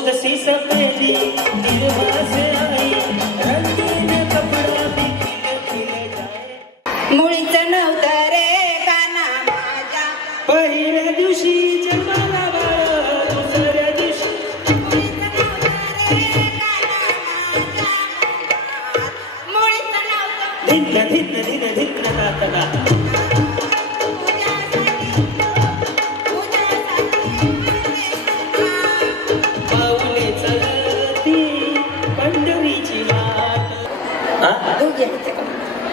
दूध सी सफेदी निर्मा से आई रंगीन कपड़ा भी खिले खिले जाए मुळीचं नव्हतं रे काना माझ्या पहिल्या दिवशी जन्माला बाळ दुसऱ्या दिवशी मुळीचं नव्हतं रे काना माझ्या मुळीचं नव्हतं धिन्न धिन्न धिन्न धिन्न गातला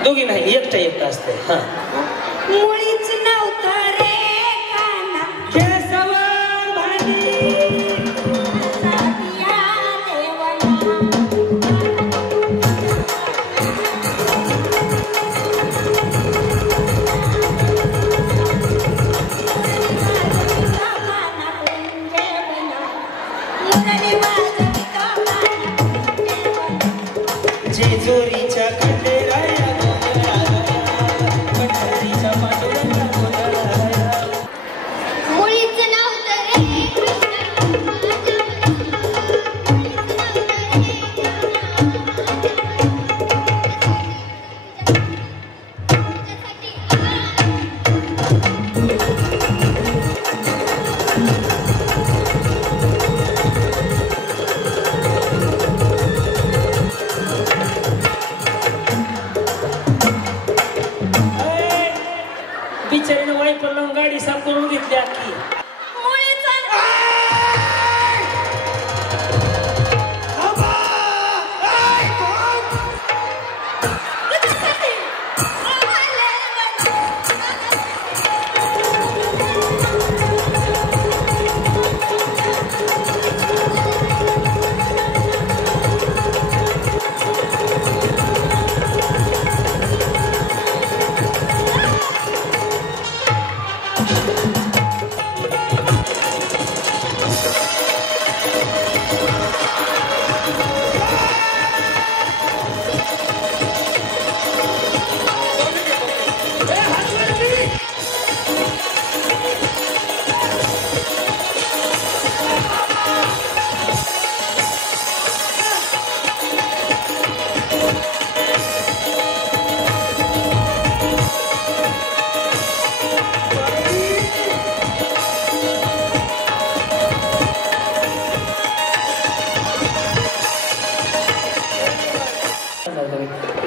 दोघी नाही एकटा एकटा असते हा मुळीच नव्हतं रे काना केसवर भांडी साथिया देवाला मुरली वाजविता जेजुरीच्या खंडेराया पंढरीच्या पांडुरंगा गोंधळाया मुळीच नव्हतं रे बिचारीनं वाईपर लावून गाडी साफ करून घेतली अख्खी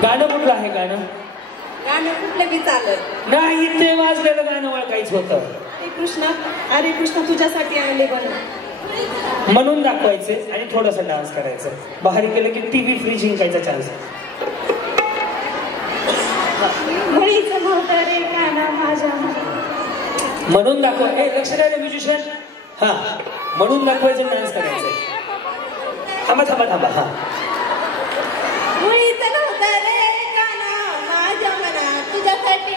गाणं कुठलं आहे गाणं गाणं कुठलं बी चालत नाही ते वाजलेलं गाणं ओळखायचं होतं हे कृष्णा अरे कृष्णा तुझ्यासाठी आणले बनव म्हणून दाखवायचे आणि थोडंसं डान्स करायचं बाहेर केलं की टीव्ही फ्रीज जिंकायचा चान्स मुळीचं नव्हतं रे काना माझ्या म्हणून दाखवा हे लक्ष द्या म्युझिशियन हा म्हणून दाखवायचं डान्स करायचं थांबा थांबा थांबा हा मुळीचं नव्हतं रे काना माझ्या मना तुझ्यासाठी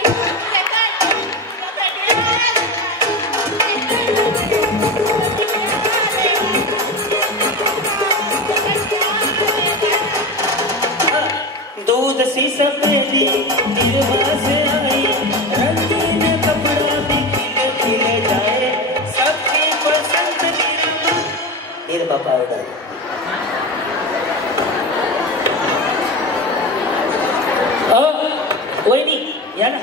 दूध सी सफेदी निर्मा से आई रंगीन कपड़ा भी खिले खिले जाए सबकी पसंद निर्मा पाउडर वहिनी या ना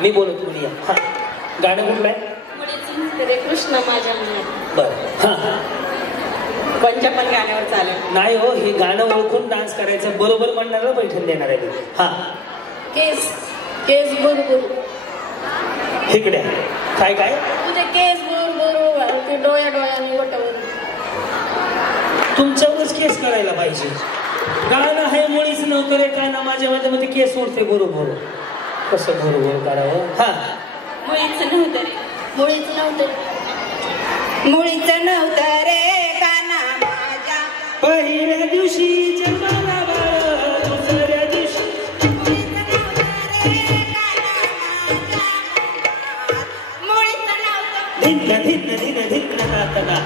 मी बोलतो तुम्ही या हा गाणं कुठलं आहे रे कृष्ण माझ्या मनात बरं हा कोणत्या पण गाण्यावर चालेल नाही हो हे गाणं ओळखून डान्स करायचं बरोबर म्हणणारा बैठून देणार आहे हा केस केस बरोबर इकडे काय काय तुझे केस बरोबर ते डोळ्याने वटवून तुमच्यावरच केस करायला पाहिजे गाणं आहे मुळीच नव्हतं रे काय ना माझ्या मध्ये केस उडते बरोबर कसं बरोबर करावं हा मुळीच नव्हतं रे मुळीच नव्हतं मुळीच नव्हतं रे काना माझ्या पहिल्या दिवशी जन्माला बाळ दुसऱ्या दिवशी मुळीच नव्हतं धिन्न धिन्न धिन्न धिन्न गातला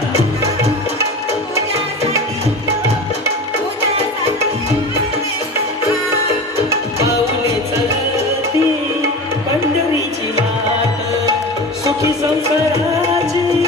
पंढरीची वाट सुखी संसाराची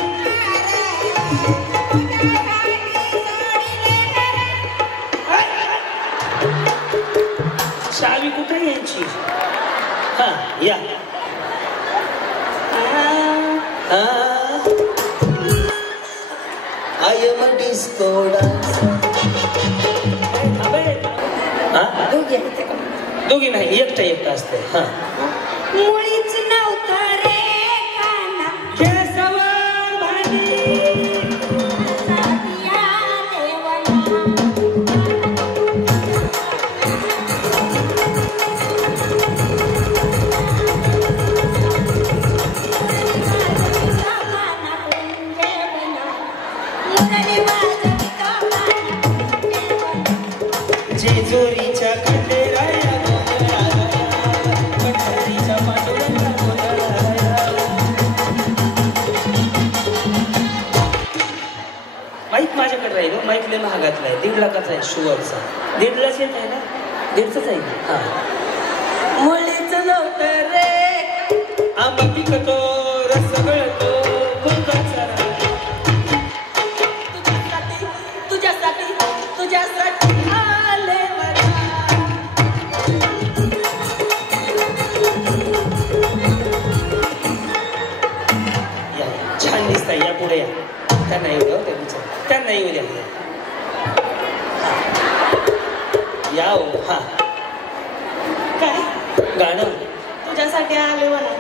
I am a disco dancer. हा दोघी आहेत का? दोघी नाही एकटा असते हा मुळीच नव्हतं रे काना केसवर भांडी साधिया देवाला. जेजुरीच्या खंडेराया पंढरीच्या पांडुरंगा माईक माझ्याकडे राहील माईक लय महागातला आहे 1.5 लाखाचा आहे शुअरचा 1.5 लाख येत आहे ना 1.5च आहे ना हा मुळीच नव्हतं रे आंबा पिकतो रस गळतो गुंगाचा तुझ्यासाठी तुझ्यासाठी आले मला. या छान दिसताय या पुढे या त्यांना येऊ द्या त्या विचार त्यांना येऊ द्या या हो हा काय गाणं तुझ्यासाठी आले मला.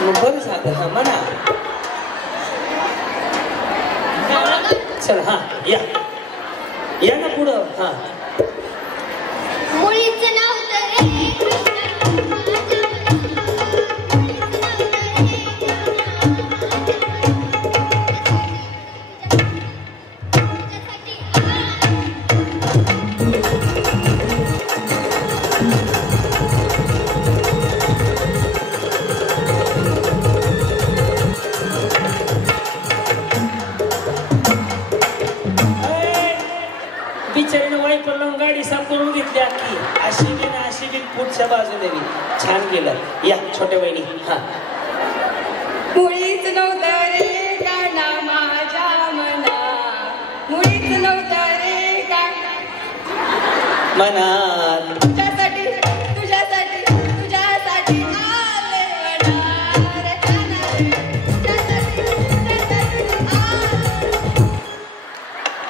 मग बरं झालं हा म्हणा चल हा या ना पुढं हा मुळीच नव्हतं रे बिचारीनं वाईपर लावून गाडी साफ करून घेतली अशी बी पुढच्या बाजूने बी छान गेलं या छोट्या बहिणी हा मुळीच नव्हतं रे गाणा माझ्या मना. मुळीच नव्हतं रे गाणा मनात तुझ्यासाठी आले मला रे गाणा रे.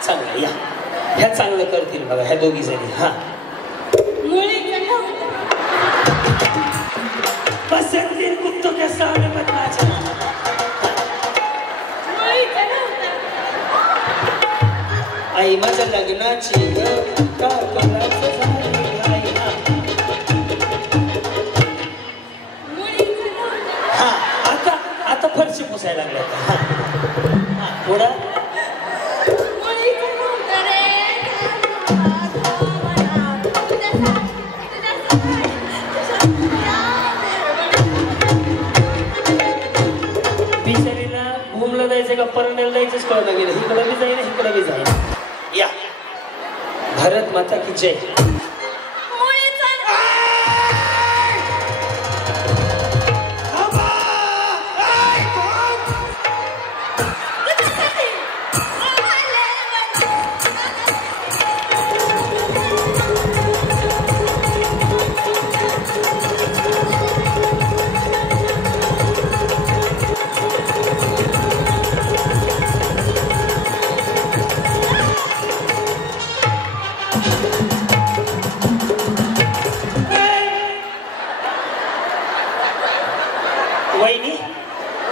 चांगलं या ह्या चांगलं करतील बघा ह्या दोघी जणी हा मुळीच नव्हतं पसंती कुत्तो के सामने मत नाचना मुळीच नव्हतं आई माझ्या लग्नाची ग काकणाचं झाली आई हा. मुळीच नव्हतं हा आता फरशी पुसायला लागल्या हा हा पुढं मुळीच नव्हतं रे गाणा माझ्या मना. तुझ्यासाठी बिचारीला भूमला जायचं का परंड्याला जायचंच कळलं गेलं इकडं बी जाईन इकडं बी जाईन या भारत माता की जय वहिनी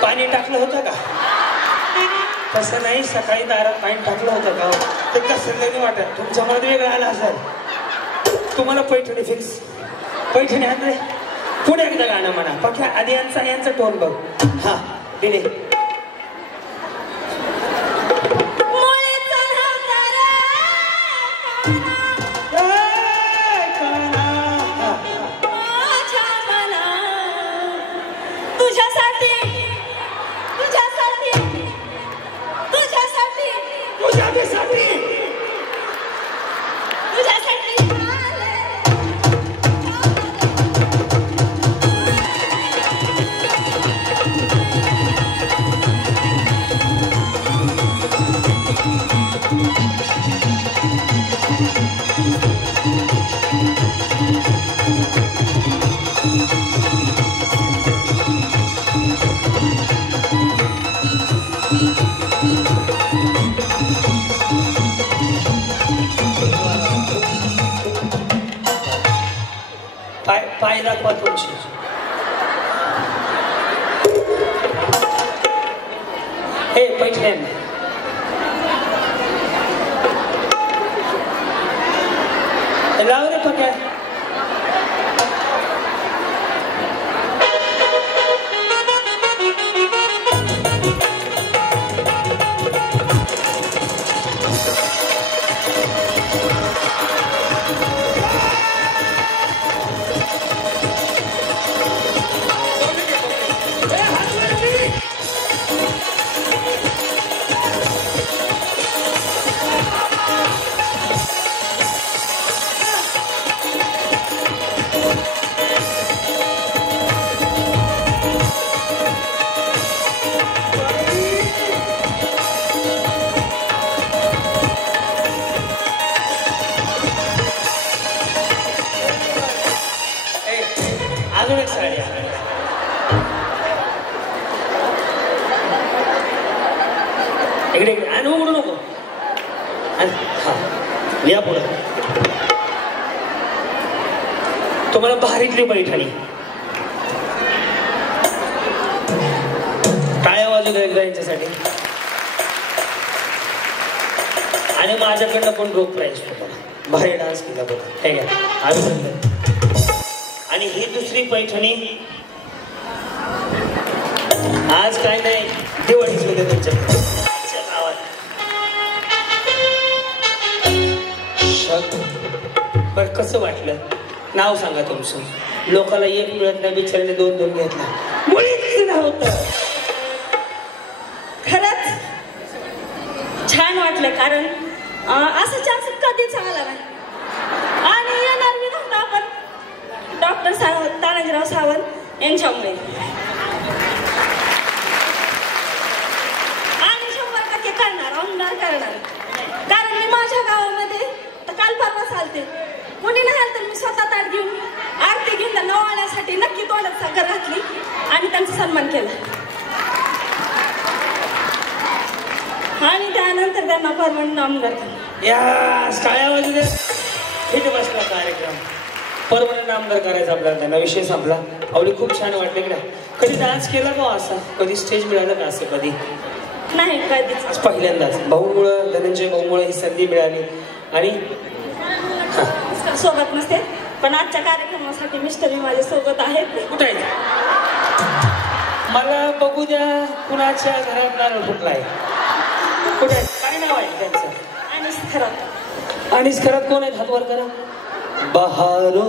पाणी टाकलं होतं का तसं नाही सकाळी दारात पाणी टाकलं होतं का ते कसं नाही वाटत तुमच्या मनात वेगळं आला असेल तुम्हाला पैठणी फिक्स पैठणी आणले पुढे एकदा गाणं म्हणा पक्या आधी यांचा टोन बघ हा दिले पाय दाखवा तुमची. हे पैठण लाव रे पक्या. अजून एक साडी इकडे इकडे आणि उघडू नको. हा या पुढं. तुम्हाला भारीतली पैठणी. टाळ्या वाजू एकदा यांच्यासाठी. आणि माझ्याकडनं पण रोख प्राईज तुम्हाला. भारी डान्स केला बघा. हे घ्या अभिनंदन. आणि ही दुसरी पैठणी आज काय नाही दिवाळीच होते तुमच्या गावात. बरं कसं वाटलं नाव सांगा तुमचं. लोकाला एक मिळत नाही बिचाराने दोन दोन घेतला. मुळीच नव्हतं. खरंच छान वाटलं कारण असं चान्स कधीच आला नाही. आणि येणार मी नव्हतं आपण डॉक्टर तानाजीराव सावंत यांच्यामुळे. आणि 100% करणार आमदार करणार. कारण मी माझ्या गावामध्ये तर काल परवा चालते कोणी नाही आलं तर मी स्वतः ताट घेऊन आरती घेऊन त्यांना वाळण्यासाठी नक्की तोंडात साखर घातली आणि त्यांचा सन्मान केला. आणि त्यानंतर त्यांना परमनंट आमदार केलं. या शाळेमध्ये फिट बसला कार्यक्रम. परमनंट आमदार करायचा आपल्याला. त्यांना विषय संपला. आवडी खूप छान वाटले का. कधी डान्स केला का असा. कधी स्टेज मिळालं का असं कधी नाही कधीच. आज पहिल्यांदाच भाऊमुळं धनंजय भाऊमुळं ही संधी मिळाली. आणि सोबत नसते पण आजच्या कार्यक्रमासाठी मिस्टर माझ्या सोबत आहेत. कुठे आहे मला बघू द्या. कुणाच्या घरात नारळ फुटलाय. कुठे काय नाव आहे त्यांचं. अनिस खरात. अनिस खरात कोण आहेत हात वर करा. बहारो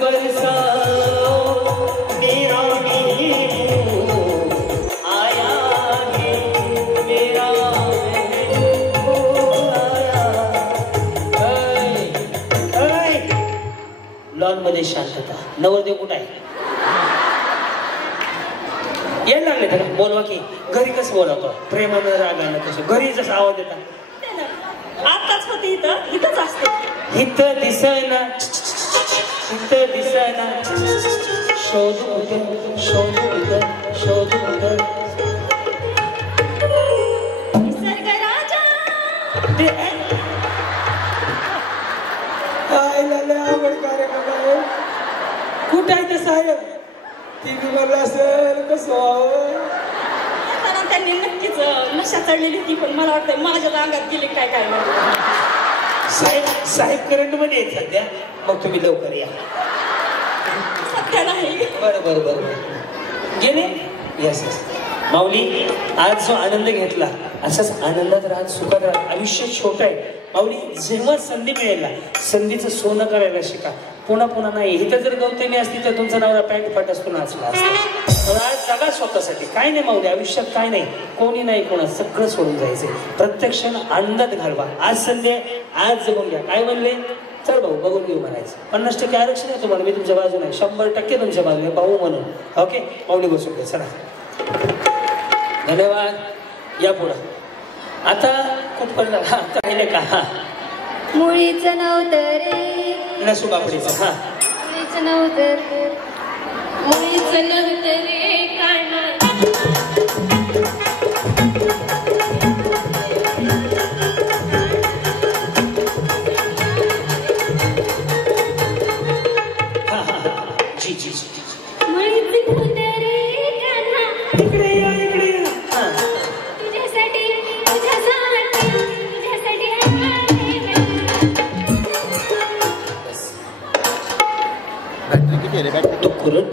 बरसाओ मेरा आया मेरा लॉन मध्ये शांतता. नवरदेव कुठं आहे. यायला लागले तर बोलवा की. घरी कसं बोलावतो प्रेमानं रागानं कसं. घरी जसं आवाज देतात. आताच होते इथंच असते. इथं दिसना इथं दिसना शोध उतर शोध उतर शोध उतर. निसर्ग राजा काय झालं आवड कार्यक्रम आहे. कुठं आहे ते साहेब. ती मला असेल कसं. त्यांनी नक्कीच नशा चढलेली ती पण मला वाटतं माझ्या अंगात गेली काय काय. साहेब साहेब करंट मध्ये येत सध्या. मग तुम्ही लवकर या. सध्या नाही. बरं बरं बरं गेले. यस यस माऊली आज जो आनंद घेतला असाच आनंदात राहत सुखात राहत. आयुष्य छोटं आहे माऊली. जेव्हा संधी मिळेल ना संधीचं सोनं करायला शिका. पुन्हा पुन्हा नाही. इथं जर गौतमी असती तर तुमचा नवरा पॅन्ट फाट असतो नाचला असता. आज जगा स्वतःसाठी. काय नाही माऊली आयुष्यात काय नाही. कोणी नाही कोणा सगळं सोडून जायचंय. प्रत्यक्ष आनंदात घालवा. आज संधी आहे आज जगून घ्या. काय म्हणले चल भाऊ बघून घेऊ म्हणायचं. 50% आरक्षण आहे तुम्हाला. मी तुमच्या बाजूने आहे. 100% तुमच्या बाजूने भाऊ म्हणून. ओके माऊली बसून घ्या चला. धन्यवाद. या पुढं आता कुठपर्यंत आता राहिले का. हा मुळीच नव्हतं रे नसू बापडीचं. हा मुळीच नव्हतं मुळीच नव्हतं रे काय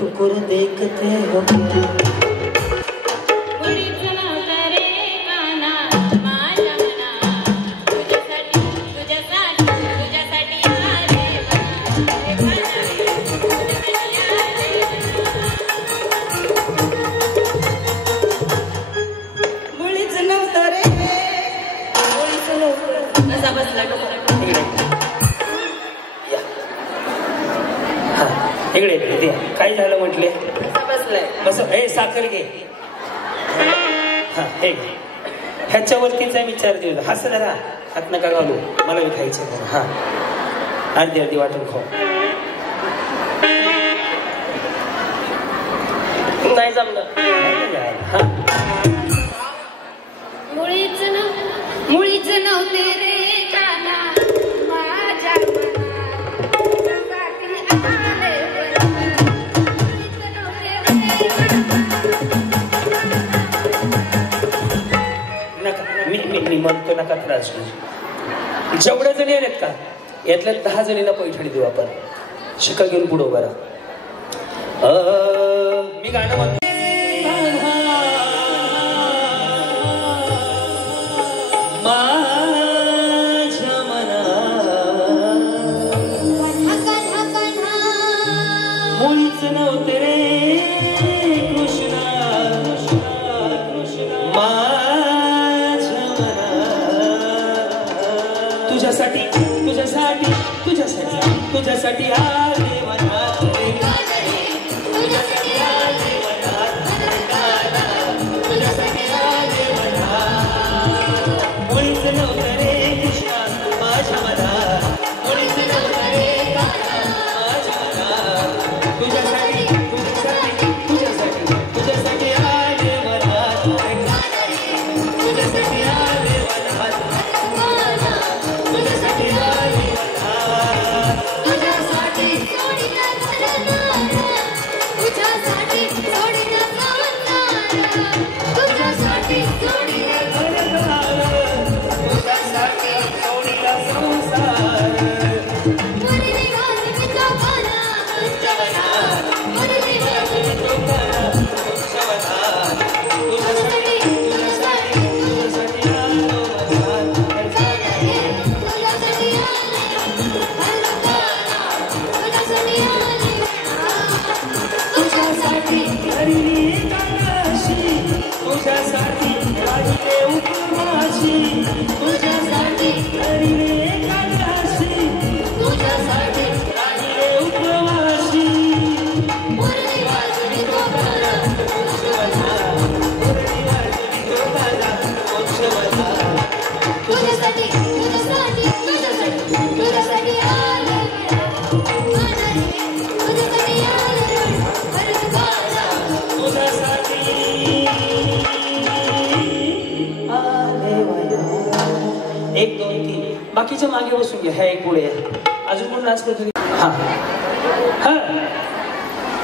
टुकुर देखते हो इकडे इकडे काय झालं म्हटले बस हे साखर घे हा हे ह्याच्यावरतीचा विचार देऊ हस जरा हात नका घालू मला बी खायचं हा अर्धी अर्धी वाटून खाऊ नाही जमलं हा मुळीच नव्हते रे काना माझ्या मी म्हणतो नका त्रास जेवढ्या जणी आहेत का यातल्या 10 जणींना पैठणी देऊ आपण शिका घेऊन पुढे उभा राहा मी गाणं म्हणतो माझ्या मना मुळीच नव्हते रे कृष्णा तुझ्यासाठी तुझ्यासाठी तुझ्यासाठी तुझ्यासाठी आले मनात तुझ्यासाठी आले मनात तुझ्यासाठी आले मनात मुळीच नव्हतं रे कृष्णा माझ्या मनात मुळीच नव्हतं रे माझ्या मनात तुझ्यासाठी तुझ्यासाठी तुझ्यासाठी तुझ्यासाठी आले मनात तुझ्यासाठी आले मनात एक दोन तीन बाकीच्या मागे बसून घ्या ह्या एक पुढे अजून कोण नाच करतो हा हा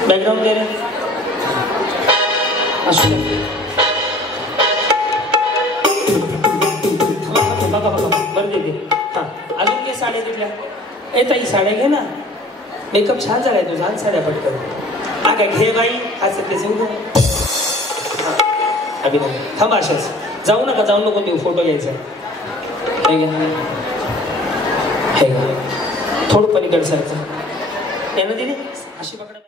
बॅकग्राऊंड दे रे असू दे बघा बरं दे हा अजून घे साड्या तिथल्या ए ताई साड्या घे ना मेकअप छान झालाय तुझा छान साड्या पटकन हा काय घे बाई हा सध्या जाऊ अभिनय थांब अशाच जाऊ नका जाऊ नको देऊ फोटो घ्यायचा हे थोडं पलीकडे सरचं त्यानं दिली अशी पकडा